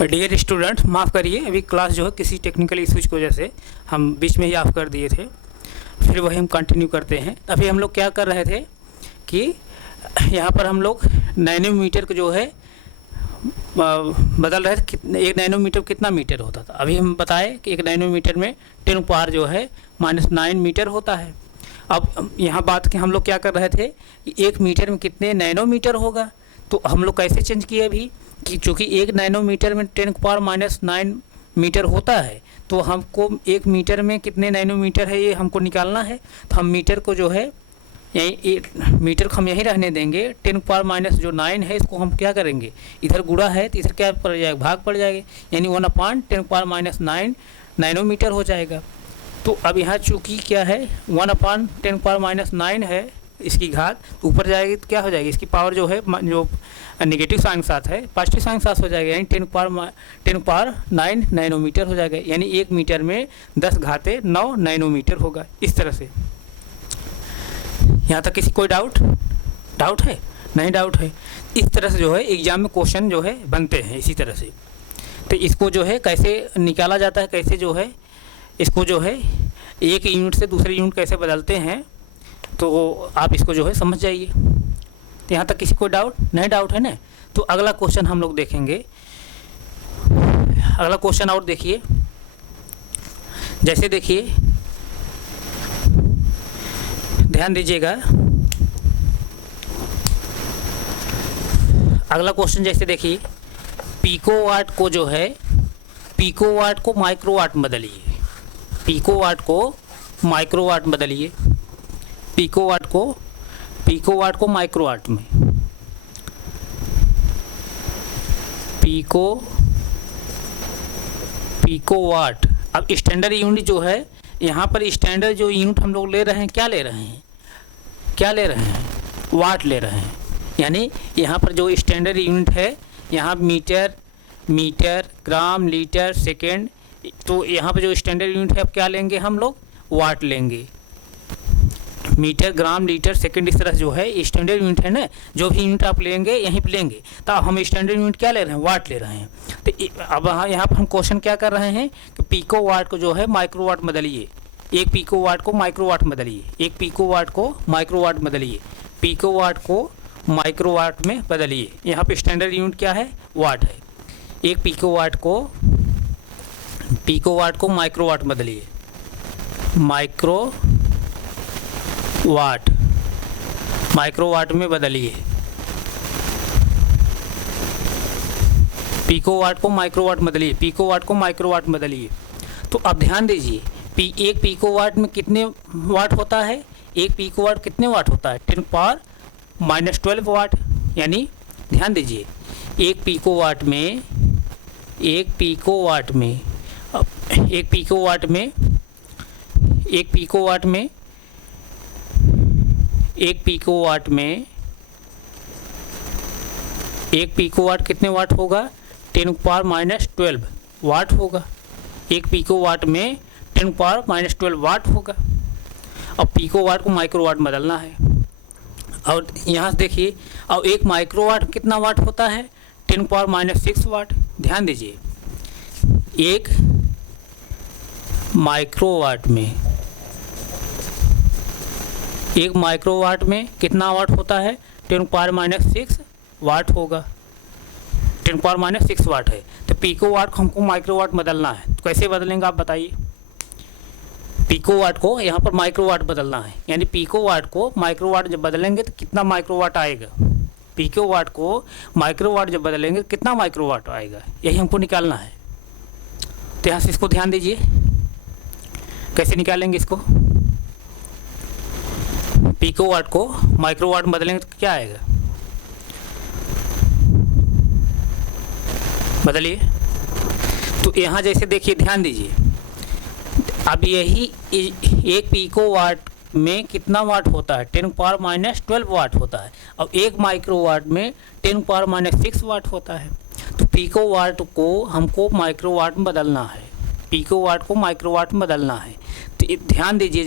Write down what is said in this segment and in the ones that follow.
Dear student, माफ़ करिए, अभी क्लास जो है किसी टेक्निकल इश्यूज की वजह से हम बीच में ही ऑफ कर दिए थे। फिर वही हम कंटिन्यू करते हैं। अभी हम लोग क्या कर रहे थे कि यहाँ पर हम लोग नैनोमीटर को जो है बदल रहे थे। एक नैनोमीटर कितना मीटर होता था, अभी हम बताए कि एक नैनोमीटर में 10 पावर जो है -9 मीटर होता है। अब यहाँ बात कि हम लोग क्या कर रहे थे कि 1 मीटर में कितने नैनोमीटर होगा, तो हम लोग कैसे चेंज किए अभी कि चूँकि 1 नैनोमीटर में 10 पावर -9 मीटर होता है, तो हमको 1 मीटर में कितने नैनोमीटर है ये हमको निकालना है। तो हम मीटर को जो है यही मीटर को हम यहीं रहने देंगे। 10 पावर -9 है, इसको हम क्या करेंगे, इधर गुणा है तो इधर क्या पड़ जाएगा, भाग पड़ जाएगा, यानी 1/10 पावर -9 नैनोमीटर हो जाएगा। तो अब यहाँ चूँकि क्या है 1/10 पावर -9 है, इसकी घात ऊपर जाएगी तो क्या हो जाएगी, इसकी पावर जो है जो नेगेटिव साइन के साथ है पॉजिटिव साइन के साथ हो जाएगा, यानी 10 पावर 9 नैनोमीटर हो जाएगा। यानी 1 मीटर में 10⁻9 नैनोमीटर होगा। इस तरह से यहाँ तक किसी कोई डाउट है? नहीं डाउट है। इस तरह से जो है एग्जाम में क्वेश्चन जो है बनते हैं इसी तरह से। तो इसको जो है कैसे निकाला जाता है, कैसे जो है इसको जो है एक यूनिट से दूसरे यूनिट कैसे बदलते हैं, तो आप इसको जो है समझ जाइए। तो यहाँ तक किसी को डाउट नहीं? डाउट है ना। तो अगला क्वेश्चन हम लोग देखेंगे। अगला क्वेश्चन और देखिए, जैसे देखिए, ध्यान दीजिएगा। अगला क्वेश्चन जैसे देखिए, पिकोवाट को जो है पिकोवाट को माइक्रोवाट में बदलिए। पिकोवाट को माइक्रोवाट में बदलिए। पिकोवाट को माइक्रोवाट में। पिकोवाट। अब स्टैंडर्ड यूनिट जो है, यहाँ पर स्टैंडर्ड जो यूनिट हम लोग ले रहे हैं, क्या ले रहे हैं, वाट ले रहे हैं। यानी यहाँ पर जो स्टैंडर्ड यूनिट है, यहाँ मीटर, ग्राम, लीटर, सेकेंड, तो यहाँ पर जो स्टैंडर्ड यूनिट है अब क्या लेंगे हम लोग, वाट लेंगे। मीटर, ग्राम, लीटर, सेकंड, इस तरह जो है स्टैंडर्ड यूनिट है ना, जो भी यूनिट आप लेंगे यहीं पे लेंगे। तो हम स्टैंडर्ड यूनिट क्या ले रहे हैं, वाट ले रहे हैं। तो अब यहाँ पर हम क्वेश्चन क्या कर रहे हैं कि पिको वाट को जो है माइक्रोवाट में बदलिए। एक पिको वाट को माइक्रोवाट में बदलिए। एक पिको वाट को माइक्रोवाट में बदलिए। पिको वाट को माइक्रोवाट में बदलिए। यहाँ पे स्टैंडर्ड यूनिट क्या है, वाट है। एक पिको वाट को माइक्रोवाट में बदलिए। माइक्रोवाट में बदलिए। पिकोवाट को माइक्रोवाट में बदलिए। पिकोवाट को माइक्रोवाट में बदलिए। तो अब ध्यान दीजिए, एक पिकोवाट में कितने वाट होता है, एक पिकोवाट कितने वाट होता है, 10 पावर -12 वाट। यानी ध्यान दीजिए, एक पिकोवाट में 1 पिकोवाट कितने वाट होगा, 10 पावर -12 वाट होगा। 1 पिकोवाट में 10 पावर -12 वाट होगा। अब पिकोवाट को माइक्रोवाट में बदलना है। और यहाँ से देखिए, अब 1 माइक्रोवाट कितना वाट होता है, 10 पावर -6 वाट। ध्यान दीजिए, 1 माइक्रोवाट में कितना वाट होता है, 10 पावर -6 वाट होगा। 10 पावर -6 वाट है। तो पिकोवाट को हमको माइक्रोवाट बदलना है। तो कैसे बदलेंगे आप बताइए। पिकोवाट को यहाँ पर माइक्रोवाट बदलना है, यानी पिकोवाट को माइक्रोवाट जब बदलेंगे तो कितना माइक्रोवाट आएगा। पिकोवाट को माइक्रोवाट जब बदलेंगे कितना माइक्रोवाट आएगा, यही हमको निकालना है। तो यहाँ से इसको ध्यान दीजिए, कैसे निकालेंगे इसको। पिकोवाट को माइक्रोवाट में बदलेंगे तो क्या आएगा, बदलिए। तो यहाँ जैसे देखिए, ध्यान दीजिए, अब यही 1 पिकोवाट में कितना वाट होता है, 10 पावर -12 वाट होता है। अब 1 माइक्रोवाट में 10 पावर -6 वाट होता है। तो पिकोवाट को हमको माइक्रोवाट में बदलना है। पिकोवाट को माइक्रोवाट में बदलना है। तो ध्यान दीजिए,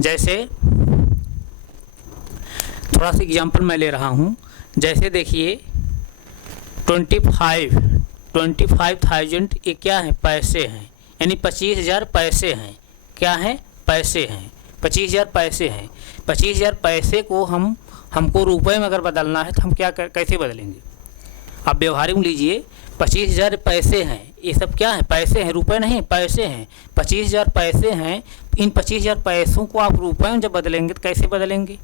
जैसे थोड़ा सा एग्जांपल मैं ले रहा हूँ। जैसे देखिए, 25 25,000 ये क्या है, पैसे हैं, यानी 25,000 पैसे हैं। क्या हैं, पैसे हैं, 25,000 पैसे हैं। 25,000 पैसे को हमको रुपए में अगर बदलना है तो हम क्या कैसे बदलेंगे? आप व्यवहारिक में लीजिए, 25,000 पैसे हैं, ये सब क्या है, पैसे हैं, रुपए नहीं, पैसे हैं। 25,000 पैसे हैं, इन 25,000 पैसों को आप रुपए में जब बदलेंगे तो कैसे बदलेंगे?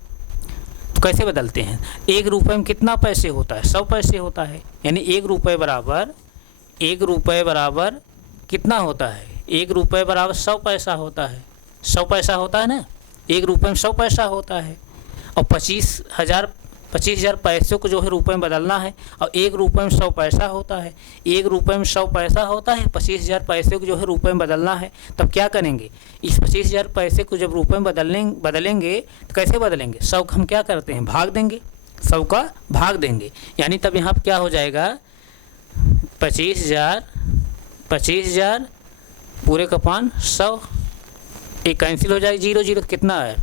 तो कैसे बदलते हैं? एक रुपए में कितना पैसे होता है, 100 पैसे होता है। यानी एक रुपए बराबर कितना होता है, एक रुपए बराबर 100 पैसा होता है। 100 पैसा होता है ना, एक रुपए में 100 पैसा होता है। और 25,000 पैसों को जो है रुपए में बदलना है, और एक रुपए में 100 पैसा होता है। एक रुपए में 100 पैसा होता है, 25,000 पैसे को जो है रुपए में बदलना है। तब क्या करेंगे, इस 25,000 पैसे को जब रुपए में बदलेंगे तो कैसे बदलेंगे? 100 का हम क्या करते हैं, भाग देंगे, 100 का भाग देंगे। यानी तब यहाँ क्या हो जाएगा, 25,000 पूरे का 100, एक कैंसिल हो जाएगी, 0 0 कितना है,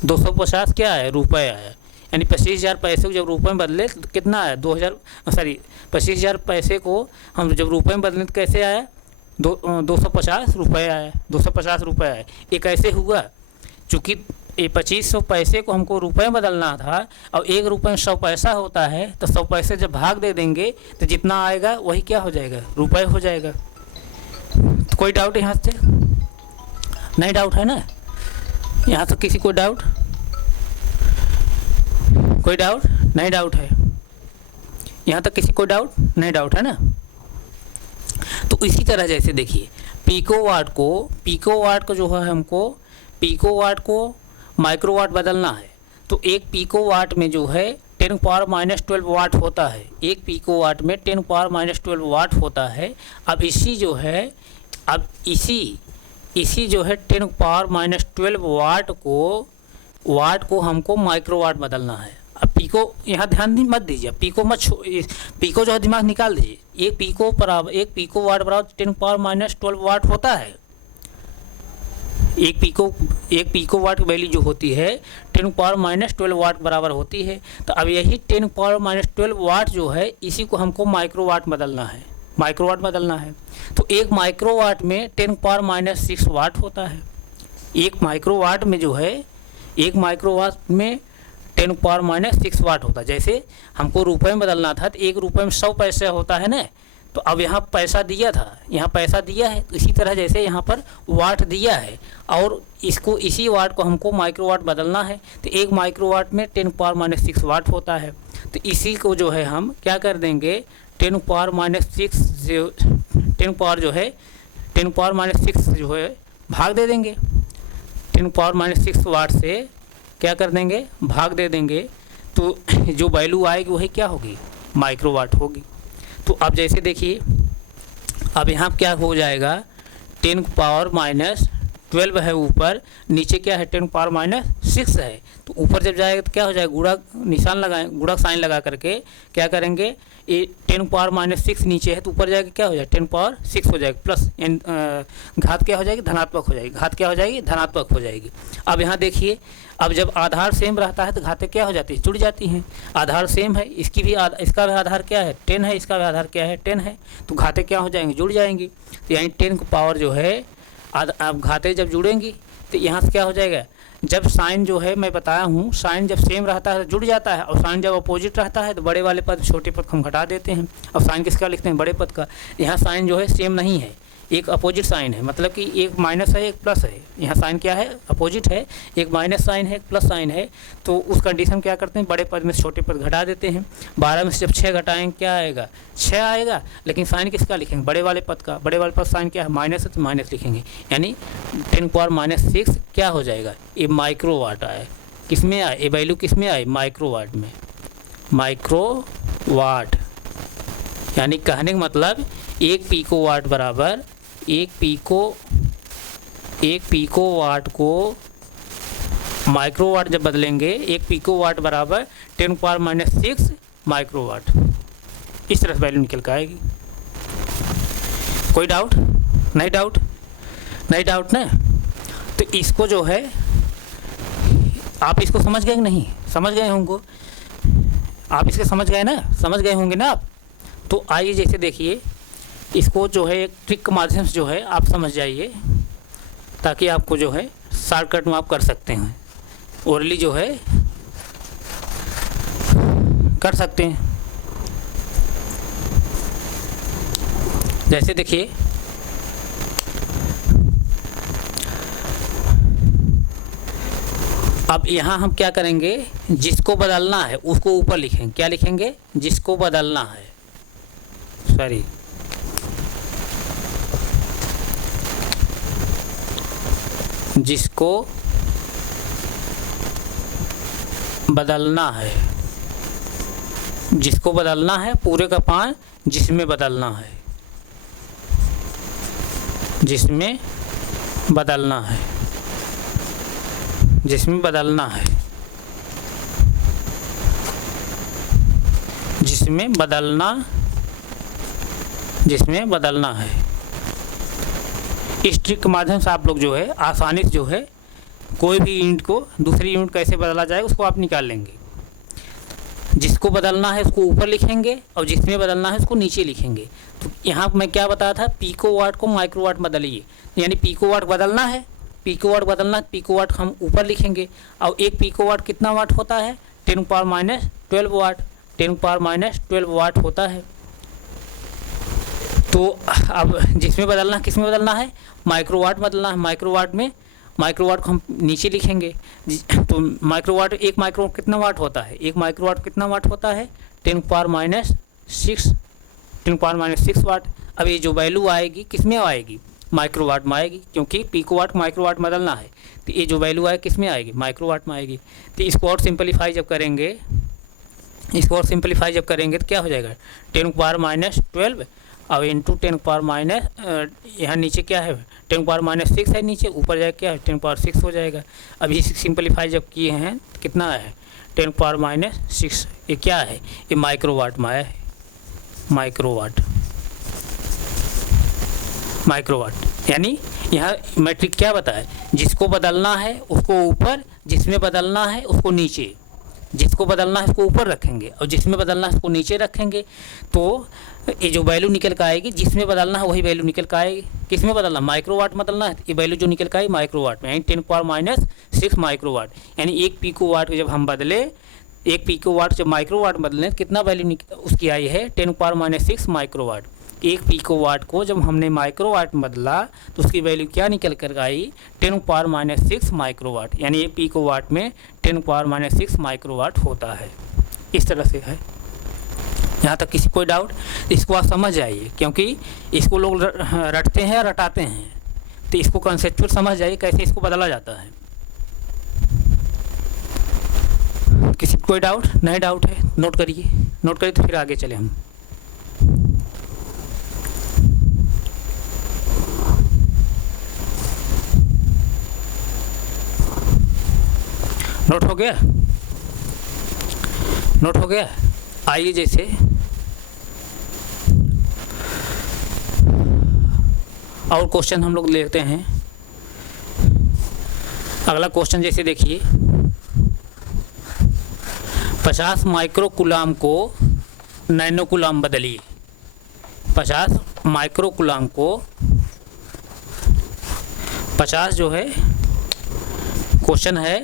250 क्या है, रुपए है। यानी 25,000 पैसे को जब रुपए में बदले तो कितना है, 25,000 पैसे को हम जब रुपए में बदलें तो कैसे आया, 250 रुपये आया, 250 रुपये आया। ये कैसे हुआ, चूँकि ये 2500 पैसे को हमको रुपए में बदलना था, और एक रुपये में 100 पैसा होता है, तो 100 पैसे जब भाग दे देंगे तो जितना आएगा वही क्या हो जाएगा, रुपये हो जाएगा। तो कोई डाउट यहाँ से नहीं, डाउट है ना? यहाँ तो किसी को डाउट, कोई डाउट नहीं, डाउट है यहाँ तक, किसी को डाउट नहीं, डाउट है ना? तो इसी तरह जैसे देखिए, पिको वाट को जो है हमको पिको वाट को माइक्रो वाट बदलना है। तो एक पिको वाट में जो है 10⁻⁻12 वाट होता है, एक पिको वाट में 10⁻⁻12 वाट होता है। अब इसी जो है 10⁻⁻12 वाट को हमको माइक्रो वाट बदलना है। अब पिको यहाँ ध्यान मत दीजिए, पिको जो है दिमाग निकाल दीजिए। एक पिको वाट बराबर 10⁻⁻12 वाट होता है। एक पिको वाट की वैल्यू जो होती है 10⁻⁻12 वाट बराबर होती है। तो अब यही 10⁻⁻12 वाट जो है, इसी को हमको माइक्रो वाट बदलना है, तो एक माइक्रो वाट में 10⁻⁻6 वाट होता है। एक माइक्रो वाट में 10⁻⁻6 वाट होता है। जैसे हमको रुपए में बदलना था तो एक रुपए में 100 पैसे होता है ना, तो अब यहाँ पैसा दिया है, तो इसी तरह जैसे यहाँ पर वाट दिया है और इसी वाट को हमको माइक्रो वाट बदलना है, तो एक माइक्रो वाट में 10⁻⁻6 वाट होता है। तो इसी को जो है हम क्या कर देंगे, 10⁻⁻6 जो है भाग दे देंगे, 10⁻⁻6 वाट से क्या कर देंगे, भाग दे देंगे। तो जो वैल्यू आएगी वही क्या होगी, माइक्रो वाट होगी। तो अब जैसे देखिए, अब यहाँ क्या हो जाएगा, 10⁻⁻12 है ऊपर, नीचे क्या है 10⁻⁻6 है। तो ऊपर जब जाएगा तो क्या हो जाएगा, गुणक साइन लगा करके क्या करेंगे, ये 10⁻⁻6 नीचे है तो ऊपर जाएगा क्या हो जाएगा, 10⁻6 हो जाएगा, प्लस घात क्या हो जाएगी, धनात्मक हो जाएगी। अब यहाँ देखिए, अब जब आधार सेम रहता है तो घातें क्या हो जाती है, जुड़ जाती हैं। आधार सेम है, इसका भी आधार क्या है, 10 है, इसका भी आधार क्या है, 10 है, तो घातें क्या हो जाएंगी, जुड़ जाएंगी। तो यानी 10 की पावर जो है, अब घातें जब जुड़ेंगी तो यहाँ से क्या हो जाएगा, जब साइन जो है मैं बताया हूँ, साइन जब सेम रहता है तो जुड़ जाता है, और साइन जब अपोजिट रहता है तो बड़े वाले पद छोटे पद को हम घटा देते हैं। अब साइन किसका लिखते हैं, बड़े पद का। यहाँ साइन जो है सेम नहीं है, एक अपोजिट साइन है, मतलब कि एक माइनस है एक प्लस है। यहाँ साइन क्या है, अपोजिट है, एक माइनस साइन है एक प्लस साइन है। तो उस कंडीशन क्या करते हैं, बड़े पद में छोटे पद घटा देते हैं। 12 में से जब 6 घटाएंगे क्या आएगा, 6 आएगा, लेकिन साइन किसका लिखेंगे, बड़े वाले पद का। बड़े वाले पद साइन क्या है, माइनस है तो माइनस लिखेंगे। यानी 10⁻⁻6 क्या हो जाएगा, ये माइक्रो वाट आए। किसमें आए, ये वैल्यू किसमें आए, माइक्रो वाट में, माइक्रो वाट। यानी कहने का मतलब एक पिको वाट बराबर एक पिको वाट को माइक्रो वाट जब बदलेंगे, एक पिको वाट बराबर 10⁻⁻6 माइक्रो वाट। इस तरह से वैल्यू निकल कर आएगी। कोई डाउट नहीं, डाउट ना? तो इसको जो है आप इसको समझ गए कि नहीं, समझ गए होंगे। आप इसके समझ गए ना, समझ गए होंगे ना आप। तो आइए जैसे देखिए, इसको जो है एक ट्रिक के माध्यम से जो है आप समझ जाइए, ताकि आपको जो है शॉर्टकट में आप कर सकते हैं, ओरली जो है कर सकते हैं। जैसे देखिए, अब यहाँ हम क्या करेंगे, जिसको बदलना है उसको ऊपर लिखेंगे। क्या लिखेंगे? जिसको बदलना है, सॉरी, जिसको बदलना है, जिसको बदलना है, पूरे का 5, जिसमें बदलना है, जिसमें बदलना है, जिसमें बदलना है, जिसमें बदलना, जिसमें बदलना है। इस ट्रिक के माध्यम से आप लोग जो है आसानी से जो है कोई भी यूनिट को दूसरी यूनिट कैसे बदला जाए उसको आप निकाल लेंगे। जिसको बदलना है उसको ऊपर लिखेंगे और जिसमें बदलना है उसको नीचे लिखेंगे। तो यहाँ मैं क्या बताया था, पिको वाट को माइक्रो वाट बदलिए, यानी पिको वाट बदलना है, पिको वाट बदलना, पिको वाट हम ऊपर लिखेंगे। और एक पिको वाट कितना वाट होता है? 10⁻12 वाट, 10⁻12 वाट होता है। तो अब जिसमें बदलना, किसमें बदलना है? माइक्रो वाट बदलना है। माइक्रो वाट में, माइक्रो वाट को हम नीचे लिखेंगे। तो माइक्रो वाट, एक माइक्रो वाट कितना वाट होता है? एक माइक्रो वाट कितना वाट होता है? 10⁻6, 10⁻6 वाट। अब ये जो वैल्यू आएगी किस में आएगी? माइक्रो वाट में आएगी, क्योंकि पिको वाट माइक्रो वाट बदलना है। तो ये जो वैल्यू आए किस में आएगी? माइक्रो वाट में आएगी। तो इसको और सिंपलीफाई जब करेंगे, इसको और सिंपलीफाई जब करेंगे तो क्या हो जाएगा? 10⁻12 अब इंटू 10⁻, यहाँ नीचे क्या है? 10⁻6 है नीचे, ऊपर जाए क्या है? 10⁻6 हो जाएगा। अब ये सिंपलीफाई जब किए हैं तो कितना है? 10⁻6। ये क्या है? ये माइक्रो वाट में आया है, माइक्रो वाट, माइक्रो वाट। यानी यहाँ मैट्रिक क्या बताए? जिसको बदलना है उसको ऊपर, जिसमें बदलना है उसको नीचे। जिसको बदलना है उसको ऊपर रखेंगे और जिसमें बदलना है उसको नीचे रखेंगे। तो ये जो वैल्यू निकल कर आएगी, जिसमें बदलना है वही वैल्यू निकल कर आएगी। किसमें बदलना? माइक्रो वाट बदलना है, ये वैल्यू जो निकल कर आएगी माइक्रो वाट में, यानी 10⁻6 माइक्रो वाट। यानी एक पिको वाट जब हम बदले, एक पिको वाट जब माइक्रो वाट बदलें, कितना वैल्यू उसकी आई है? 10⁻6 माइक्रो वाट। एक पिको वाट को जब हमने माइक्रो वाट में बदला तो उसकी वैल्यू क्या निकल कर आई? 10⁻6 माइक्रो वाट। यानी एक पिको वाट में 10⁻6 माइक्रो वाट होता है। इस तरह से है। यहाँ तक किसी कोई डाउट? इसको आप समझ जाइए, क्योंकि इसको लोग रटते हैं, रटाते हैं। तो इसको कॉन्सेप्चुअल समझ जाइए कैसे इसको बदला जाता है। किसी को कोई डाउट? नहीं डाउट है? नोट करिए, नोट करिए तो फिर आगे चले हम। नोट हो गया? नोट हो गया? आइए जैसे और क्वेश्चन हम लोग लेते हैं। अगला क्वेश्चन जैसे देखिए, 50 माइक्रो कूलाम को नैनो कूलाम बदलिए। 50 माइक्रो कूलाम को, 50 जो है क्वेश्चन है,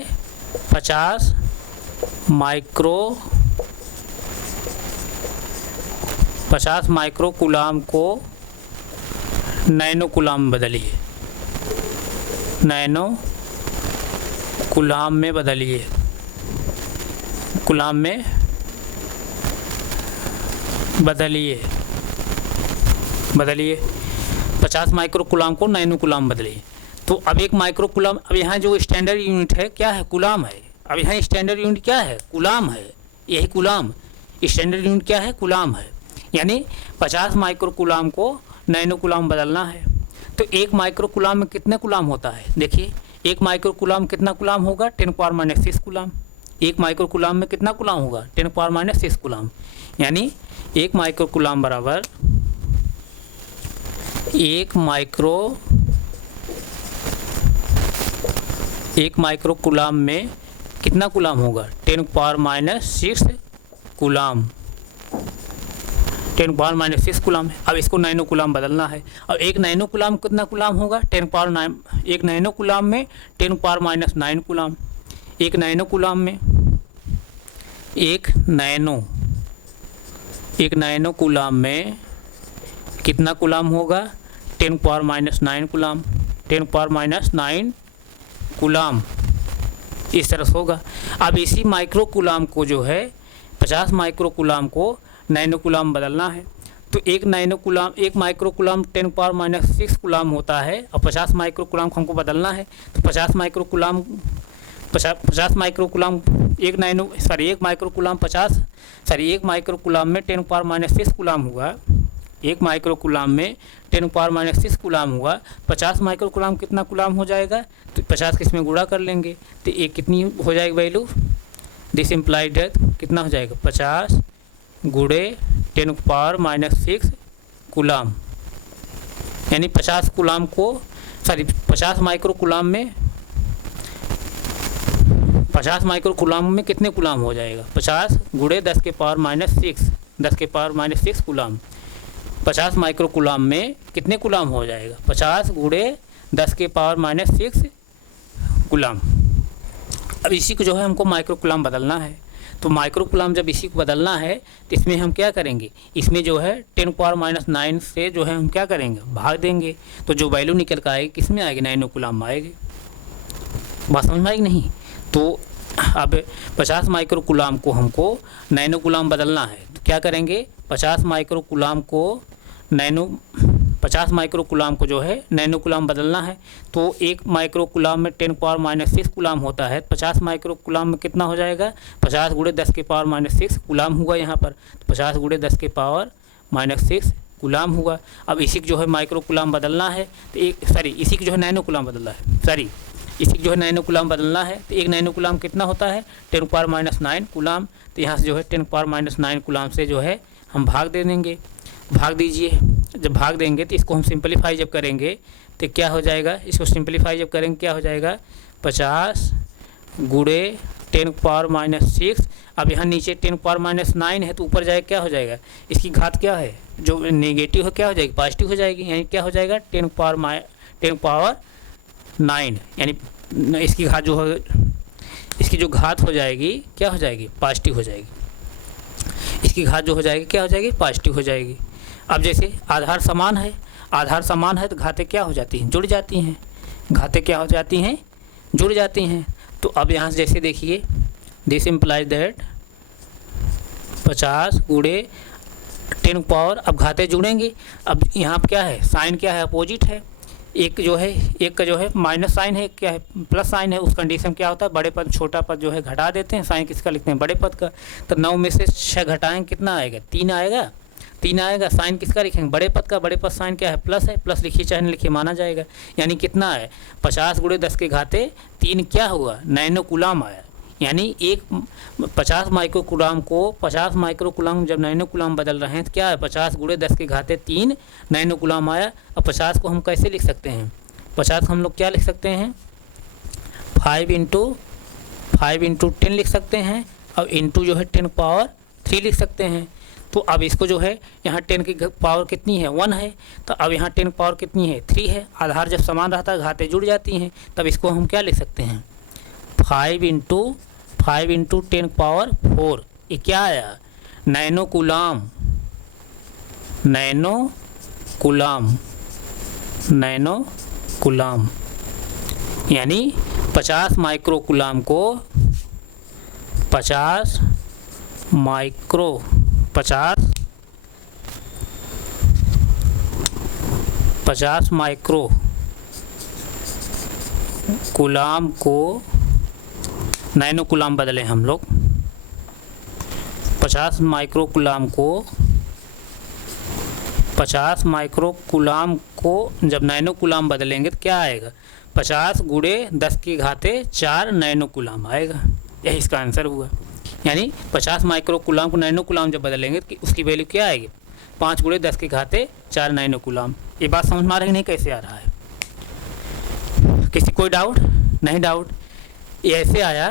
50 माइक्रो कूलाम को नैनो कूलाम बदलिए, नैनो कूलाम में बदलिए, कूलाम में बदलिए, बदलिए। 50 माइक्रो कूलाम को नैनो कूलाम बदलिए। तो अब एक माइक्रो कूलाम, अब यहाँ जो स्टैंडर्ड यूनिट है क्या है? कूलाम है। अब यहाँ स्टैंडर्ड यूनिट क्या है? कूलाम है। यही कूलाम, स्टैंडर्ड यूनिट क्या है? कूलाम है। यानी 50 माइक्रो कूलाम को नैनो कूलाम बदलना है। तो एक माइक्रो कूलाम में कितने कूलाम होता है? देखिए, एक माइक्रो कूलाम कितना कूलाम होगा? 10⁻6 कूलाम। एक माइक्रो कूलाम में कितना कूलाम होगा? 10⁻6 कूलाम। यानी एक माइक्रो कूलाम बराबर, एक माइक्रो कूलाम में कितना कूलाम होगा? 10⁻6 कूलाम, 10⁻⁻6 कूलाम है। अब इसको नैनो कूलाम बदलना है। अब एक नैनो कूलाम कितना कूलाम होगा? 10⁻9। एक नैनो कूलाम में 10⁻⁹ कूलाम। एक नैनो कूलाम में एक नैनो कूलाम में कितना कूलाम होगा? 10⁻⁹ कूलाम। 10⁻⁹ कूलाम इस तरह से होगा। अब इसी माइक्रो कूलाम को जो है 50 माइक्रो कूलाम को नैनो कूलाम बदलना है। तो एक माइक्रो कूलाम 10⁻⁻6 कूलाम होता है और 50 माइक्रो कूलाम को हमको बदलना है। तो 50 माइक्रो कूलाम एक माइक्रो कूलाम में 10⁻⁶ कूलाम हुआ। एक माइक्रो कूलाम में 10⁻⁶ कूलाम हुआ। 50 माइक्रो कूलाम कितना कूलाम हो जाएगा? तो 50 किस में गुणा कर लेंगे तो ये कितनी हो जाएगी वैल्यू? दिस इम्प्लाइड कितना हो जाएगा? 50 गुणे 10⁻⁻6 कूलाम, यानी 50 माइक्रो कूलाम में 50 माइक्रो कूलाम में कितने कूलाम हो जाएगा? 50 गुणे 10⁻⁻6 कूलाम। 50 माइक्रो कूलाम में कितने कूलाम हो जाएगा? 50 गुणे 10⁻⁻6 कूलाम। अब इसी को जो है हमको माइक्रो कूलाम बदलना है। तो माइक्रो कूलाम जब इसी को बदलना है तो इसमें हम क्या करेंगे? इसमें जो है 10⁻⁹ से जो है हम क्या करेंगे? भाग देंगे। तो जो वैल्यू निकल कर आएगी किस में आएगी? नैनो कूलाम में आएगी। बात समझ में आएगी नहीं? तो अब 50 माइक्रो कूलाम को हमको नैनो कूलाम बदलना है। तो क्या करेंगे? 50 माइक्रो कूलाम को जो है नैनो कूलाम बदलना है। तो एक माइक्रो कूलाम में 10⁻⁻6 कूलाम होता है। 50 माइक्रो कूलाम में कितना हो जाएगा? 50 गुणे 10⁻⁻6 कूलाम हुआ यहाँ पर। तो 50 गुणे 10⁻⁻6 कूलाम हुआ। अब इसी को जो है माइक्रो कूलाम बदलना है तो इसी को जो है नैनो कूलाम बदलना है। इसी को जो है नैनो कूलाम बदलना है। तो एक नैनो कूलाम कितना होता है? 10⁻⁹ कूलाम। तो यहाँ से जो है 10⁻⁹ कूलाम से जो है हम भाग दे देंगे। भाग दीजिए। जब भाग देंगे तो इसको हम सिंपलीफाई जब करेंगे तो क्या हो जाएगा? इसको सिंपलीफाई जब करेंगे क्या हो जाएगा? 50 गुणे 10⁻⁻6। अब यहाँ नीचे 10⁻⁹ है तो ऊपर जाएगा क्या हो जाएगा? इसकी घात क्या है? जो नेगेटिव है क्या हो जाएगी? पॉजिटिव हो जाएगी। यानी क्या हो जाएगा? 10⁻9, यानी इसकी घात जो है, इसकी जो घात हो जाएगी क्या हो जाएगी? पॉजिटिव हो जाएगी। इसकी घात जो हो जाएगी क्या हो जाएगी? पॉजिटिव हो जाएगी। अब जैसे आधार समान है तो घातें क्या हो जाती हैं? जुड़ जाती हैं। घातें क्या हो जाती हैं? जुड़ जाती हैं। तो अब यहाँ से जैसे देखिए, दिस इम्प्लाइज दैट 50 गुणे 10 अब घातें जुड़ेंगी। अब यहाँ क्या है? साइन क्या है? अपोजिट है। एक का जो है माइनस साइन है, क्या है? प्लस साइन है। उस कंडीशन क्या होता है? बड़े पद छोटा पद जो है घटा देते हैं। साइन किसका लिखते हैं? बड़े पद का। तो 9 में से 6 घटाएंगे कितना आएगा? 3 आएगा। साइन किसका लिखेंगे? बड़े पद का। बड़े पद साइन क्या है? प्लस है। प्लस लिखिए चाहे नहीं लिखिए माना जाएगा। यानी कितना है? 50 गुणे 10 के घाते 3 क्या हुआ? नैनो कूलाम आया। यानी 50 माइक्रो कूलाम जब नैनो कूलाम बदल रहे हैं तो क्या है? 50 गुणे 10 के घाते 3 नैनो कूलाम आया। अब 50 को हम कैसे लिख सकते हैं? 50 को हम लोग क्या लिख सकते हैं? 5 × 10 लिख सकते हैं। अब इंटू जो है 10⁻3 लिख सकते हैं। तो अब इसको जो है यहाँ 10 की पावर कितनी है? 1 है। तो अब यहाँ 10 पावर कितनी है? 3 है। आधार जब समान रहता है घातें जुड़ जाती हैं। तब इसको हम क्या लिख सकते हैं? 5 × 10⁻4। ये क्या आया? Nano coulomb. यानी 50 माइक्रो कूलाम को 50 माइक्रो कूलाम को नैनो कूलाम बदले हम लोग। 50 माइक्रो कूलाम को जब नैनो कूलाम बदलेंगे तो क्या आएगा? 50 गुणे 10 की घाते 4 नैनो कूलाम आएगा। यही इसका आंसर हुआ। यानी 50 माइक्रो कूलाम को नैनो कूलाम जब बदलेंगे तो उसकी वैल्यू क्या आएगी? 5 गुणे 10 की घाते 4 नैनो कूलाम। ये बात समझ में आ रही नहीं? कैसे आ रहा है? किसी कोई डाउट? नहीं डाउट। ये ऐसे आया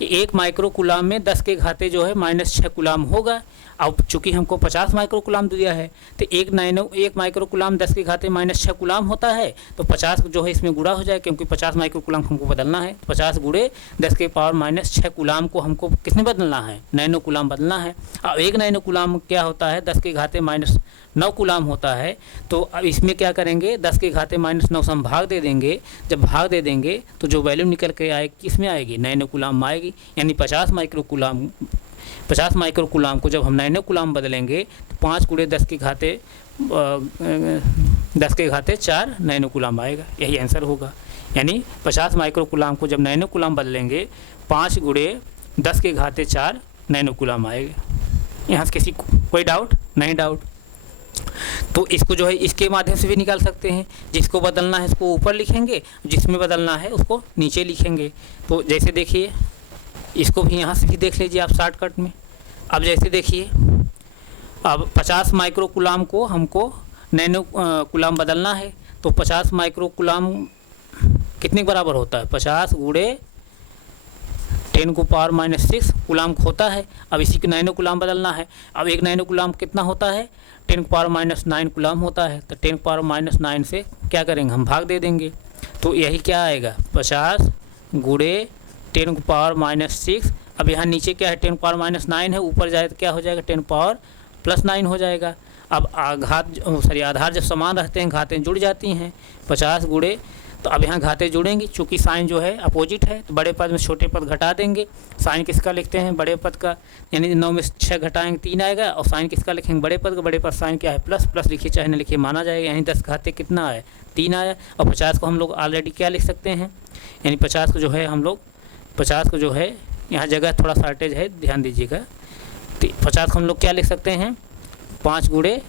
कि 1 माइक्रो कूलाम में 10 के घाते जो है -6 कूलाम होगा। अब चूंकि हमको 50 माइक्रो कूलाम दिया है तो 1 माइक्रो कूलाम 10 के घाते -6 कूलाम होता है, तो 50 जो है इसमें गुणा हो जाए, क्योंकि 50 माइक्रो कूलाम हमको बदलना है। 50 गुणे 10 के पावर -6 कूलाम को हमको किसमें बदलना है, नैनो कूलाम बदलना है। अब 1 नैनो कूलाम क्या होता है, 10 के घाते -9 कूलाम होता है। तो अब इसमें क्या करेंगे, 10 के घाते -9 से हम भाग दे देंगे। जब भाग दे देंगे तो जो वैल्यू निकल के आएगी किसमें आएगी, नैनो कूलाम में आएगी। यानी 50 माइक्रो कूलाम को जब हम नैनो कूलाम बदलेंगे तो 5 गुणे 10 के घाते 4 नैनो कूलाम आएगा। यही आंसर होगा। यानी 50 माइक्रो कूलाम को जब नैनो कूलाम बदलेंगे 5 गुणे 10 के घाते 4 नैनो कूलाम आएगा। यहाँ से किसी कोई डाउट नहीं? डाउट तो इसको जो है इसके माध्यम से भी निकाल सकते हैं। जिसको बदलना है इसको ऊपर लिखेंगे, जिसमें बदलना है उसको नीचे लिखेंगे। तो जैसे देखिए, इसको भी यहाँ से भी देख लीजिए आप शॉर्टकट में। अब जैसे देखिए, अब 50 माइक्रो कूलाम को हमको नैनो कूलाम बदलना है, तो 50 माइक्रो कूलाम कितने बराबर होता है, 50 गुणे 10⁻⁻6 कूलाम होता है। अब इसी को नैनो कूलाम बदलना है। अब 1 नैनो कूलाम कितना होता है, 10⁻⁻9 कूलाम होता है। तो 10⁻⁻9 से क्या करेंगे, हम भाग दे देंगे। तो यही क्या आएगा, 50 गुणे 10⁻⁻6। अब यहाँ नीचे क्या है, 10⁻�9 है, ऊपर जाए तो क्या हो जाएगा, 10⁻+9 हो जाएगा। अब आधार जब समान रहते हैं घातें जुड़ जाती हैं। 50 गुणे, तो अब यहाँ घाते जुड़ेंगी, चूँकि साइन जो है अपोजिट है तो बड़े पद में छोटे पद घटा देंगे। साइन किसका लिखते हैं, बड़े पद का, यानी 9 में 6 घटाएंगे 3 आएगा। और साइन किसका लिखेंगे, बड़े पद का। बड़े पद साइन क्या है, प्लस लिखिए चाहे न लिखिए माना जाएगा। यानी 10 घाते कितना आया, 3 आया। और 50 को हम लोग ऑलरेडी क्या लिख सकते हैं, यानी 50 को जो है हम लोग 50 को जो है, यहाँ जगह थोड़ा शॉर्टेज है, ध्यान दीजिएगा। तो 50 को हम लोग क्या लिख सकते हैं, 5 गुणे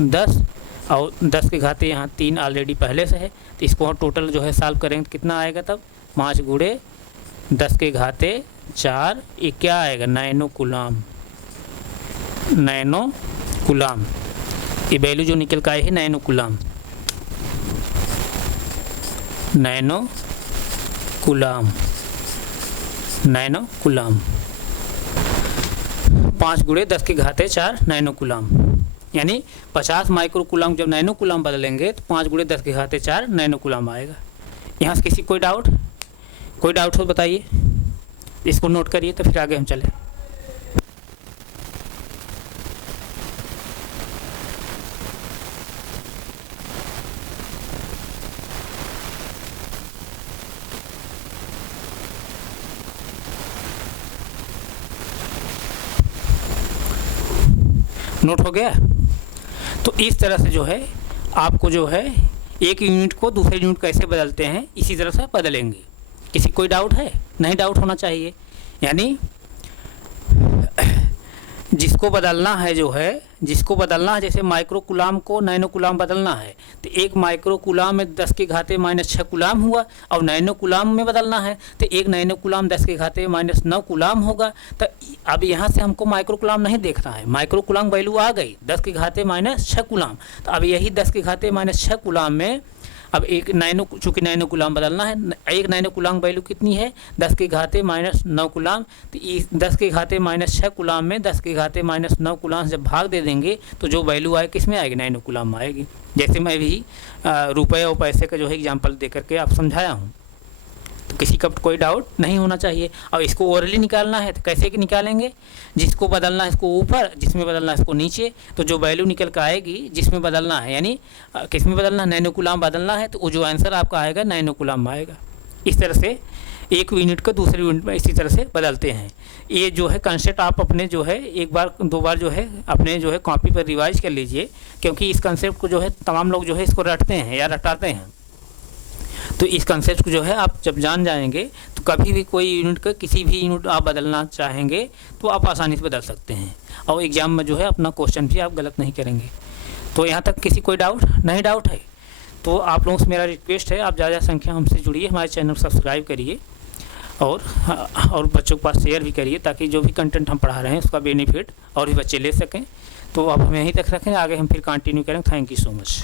10, और 10 के घाते यहाँ 3 ऑलरेडी पहले से है। तो इसको टोटल जो है सॉल्व करेंगे तो कितना आएगा, तब 5 गुणे 10 के घाते 4, ये क्या आएगा, नैनो कूलाम। ये वैल्यू जो निकल का आई है नैनो कूलाम। 5 गुणे 10 के घाते 4 नैनो कूलाम। यानी 50 माइक्रो कूलाम जब नैनो कूलाम बदलेंगे तो 5 गुणे 10 के घाते 4 नैनो कूलाम आएगा। यहाँ से किसी कोई डाउट हो बताइए, इसको नोट करिए तो फिर आगे हम चलें। नोट हो गया? तो इस तरह से जो है आपको जो है एक यूनिट को दूसरे यूनिट कैसे बदलते हैं इसी तरह से बदलेंगे। किसी कोई डाउट है? नहीं डाउट होना चाहिए। यानी जिसको बदलना है जैसे माइक्रो कूलाम को नैनो कूलाम बदलना है तो 1 माइक्रो कूलाम में 10 के घाते -6 कूलाम हुआ, और नैनो कूलाम में बदलना है तो 1 नैनो कूलाम 10 के घाते -9 कूलाम होगा। तो अब यहाँ से हमको माइक्रो कूलाम नहीं देखना है, माइक्रो कूलाम वैल्यू आ गई 10 के घाते -6 कूलाम। तो अब यही 10 के घाते -6 कूलाम में अब एक नैनो, चूँकि नैनो कूलाम बदलना है, 1 नैनो कूलाम वैल्यू कितनी है, 10 के घाते -9 कूलाम। तो इस 10 के घाते -6 कूलाम में 10 के घाते -9 कूलाम से जब भाग दे देंगे तो जो वैल्यू आए किस में आएगी, नैनो कूलाम में आएगी। जैसे मैं भी रुपए और पैसे का जो है एग्जाम्पल दे करके आप समझाया हूँ। तो किसी का कोई डाउट नहीं होना चाहिए। और इसको ओरली निकालना है तो कैसे निकालेंगे, जिसको बदलना है इसको ऊपर, जिसमें बदलना है इसको नीचे। तो जो वैल्यू निकल कर आएगी जिसमें बदलना है, यानी किस में बदलना है, नैनो कूलाम बदलना है, तो वो जो आंसर आपका आएगा नैनो कूलाम में आएगा। इस तरह से एक यूनिट को दूसरे यूनिट में इसी तरह से बदलते हैं। ये जो है कंसेप्ट आप अपने जो है 1 बार 2 बार जो है अपने जो है कॉपी पर रिवाइज कर लीजिए, क्योंकि इस कंसेप्ट को जो है तमाम लोग जो है इसको रटते हैं या रटाते हैं। तो इस कंसेप्ट को जो है आप जब जान जाएंगे तो कभी भी कोई यूनिट का किसी भी यूनिट आप बदलना चाहेंगे तो आप आसानी से बदल सकते हैं, और एग्जाम में जो है अपना क्वेश्चन भी आप गलत नहीं करेंगे। तो यहाँ तक किसी कोई डाउट नहीं? डाउट है तो आप लोगों से मेरा रिक्वेस्ट है, आप ज़्यादा संख्या हमसे जुड़िए, हमारे चैनल को सब्सक्राइब करिए और बच्चों के पास शेयर भी करिए, ताकि जो भी कंटेंट हम पढ़ा रहे हैं उसका बेनिफिट और भी बच्चे ले सकें। तो अब हम यहीं तक रखें, आगे हम फिर कंटिन्यू करेंगे। Thank you so much.